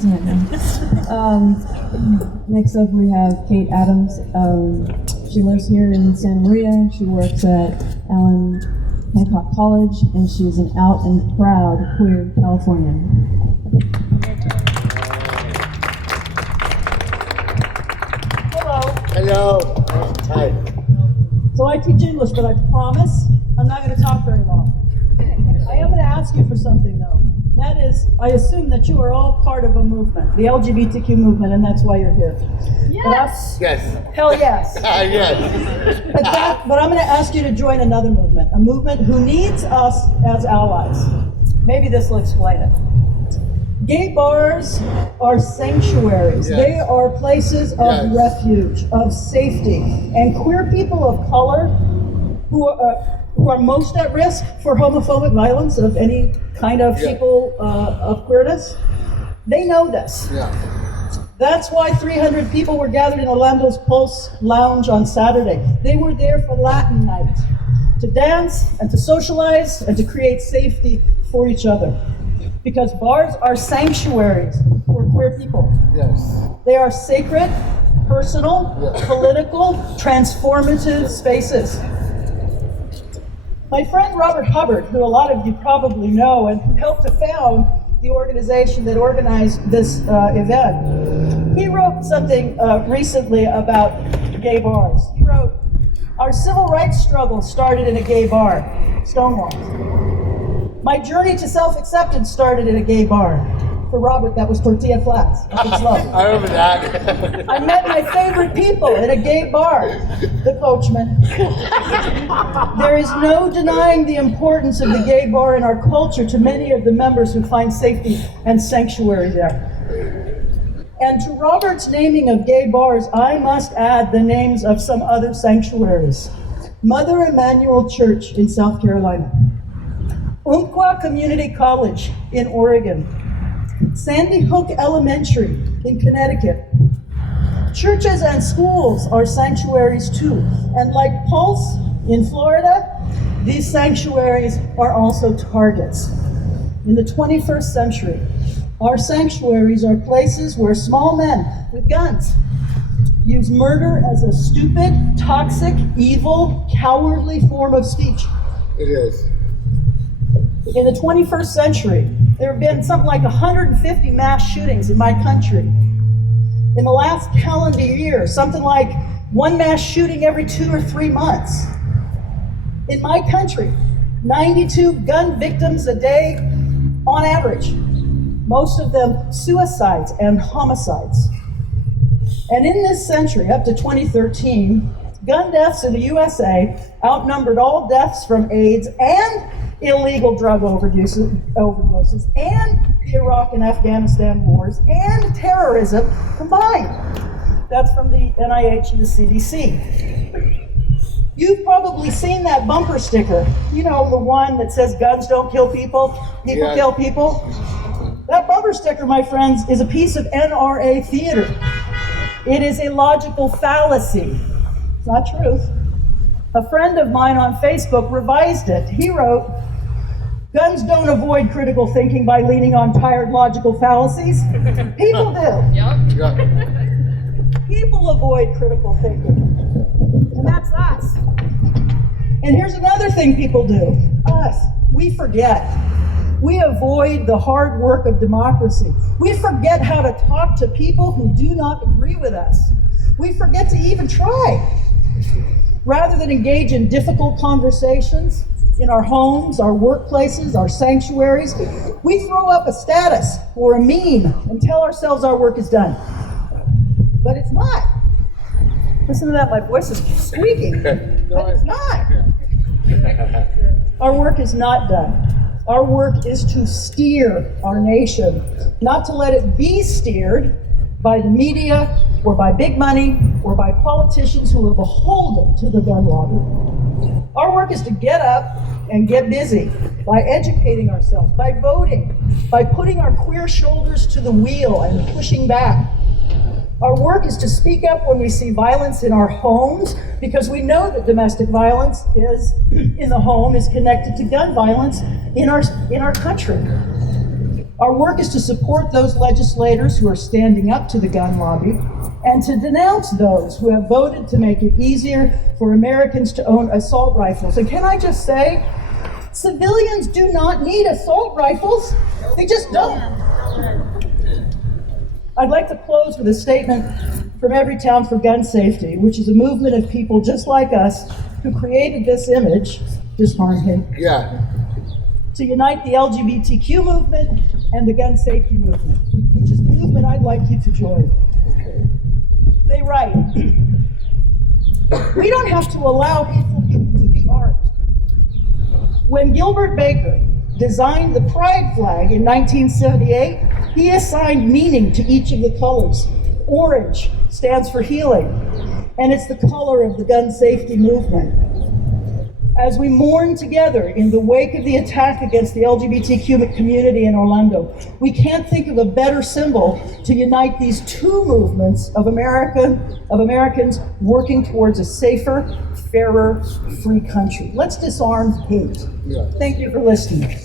tonight now. Next up we have Kate Adams. She lives here in Santa Maria. She works at Allen Hancock College, and she's an out and proud queer Californian. Hello. Hi. So I teach English, but I promise I'm not going to talk very long. I am going to ask you for something, though. That is, I assume that you are all part of a movement, the LGBTQ movement, and that's why you're here. Yes. Yes. Hell yes. Yes. But I'm going to ask you to join another movement, a movement who needs us as allies. Maybe this will explain it. Gay bars are sanctuaries. Yes. They are places of refuge, of safety. And queer people of color who are most at risk for homophobic violence of any kind of people of queerness, they know this. Yeah. That's why 300 people were gathered in Orlando's Pulse Lounge on Saturday. They were there for Latin night, to dance and to socialize and to create safety for each other. Because bars are sanctuaries for queer people. Yes. They are sacred, personal, political, transformative spaces. My friend Robert Hubbard, who a lot of you probably know and who helped to found the organization that organized this event, he wrote something recently about gay bars. He wrote, "Our civil rights struggle started in a gay bar, Stonewall. My journey to self-acceptance started in a gay bar." For Robert, that was tortilla flats. It's love. I remember that. I met my favorite people in a gay bar, the Coachman. There is no denying the importance of the gay bar in our culture to many of the members who find safety and sanctuary there. And to Robert's naming of gay bars, I must add the names of some other sanctuaries. Mother Emanuel Church in South Carolina. Umpqua Community College in Oregon. Sandy Hook Elementary in Connecticut. Churches and schools are sanctuaries too. And like Pulse in Florida, these sanctuaries are also targets. In the 21st century, our sanctuaries are places where small men with guns use murder as a stupid, toxic, evil, cowardly form of speech. It is. In the 21st century, there have been something like 150 mass shootings in my country. In the last calendar year, something like one mass shooting every 2 or 3 months. In my country, 92 gun victims a day on average, most of them suicides and homicides. And in this century, up to 2013, gun deaths in the USA outnumbered all deaths from AIDS and illegal drug overdoses, and the Iraq and Afghanistan wars, and terrorism combined. That's from the NIH and the CDC. You've probably seen that bumper sticker, you know, the one that says guns don't kill people, people kill people. That bumper sticker, my friends, is a piece of NRA theater. It is a logical fallacy. It's not truth. A friend of mine on Facebook revised it. He wrote, "Guns don't avoid critical thinking by leaning on tired logical fallacies. People do. People avoid critical thinking. And that's us. And here's another thing people do. Us. We forget. We avoid the hard work of democracy. We forget how to talk to people who do not agree with us. We forget to even try. Rather than engage in difficult conversations in our homes, our workplaces, our sanctuaries, we throw up a status or a meme and tell ourselves our work is done. But it's not. Listen to that, my voice is squeaking. But it's not. Our work is not done. Our work is to steer our nation, not to let it be steered by the media or by big money or by politicians who are beholden to the gun lobby. Our work is to get up and get busy by educating ourselves, by voting, by putting our queer shoulders to the wheel and pushing back. Our work is to speak up when we see violence in our homes, because we know that domestic violence in the home is connected to gun violence in our country. Our work is to support those legislators who are standing up to the gun lobby and to denounce those who have voted to make it easier for Americans to own assault rifles. And can I just say, civilians do not need assault rifles. They just don't. I'd like to close with a statement from Everytown for Gun Safety, which is a movement of people just like us who created this image, Disarm him, Yeah. to unite the LGBTQ movement and the gun safety movement, which is the movement I'd like you to join. They write, we don't have to allow people to be armed. When Gilbert Baker designed the pride flag in 1978, he assigned meaning to each of the colors. Orange stands for healing, and it's the color of the gun safety movement. As we mourn together in the wake of the attack against the LGBTQ community in Orlando, we can't think of a better symbol to unite these two movements of Americans working towards a safer, fairer, free country. Let's disarm hate. Yeah. Thank you for listening.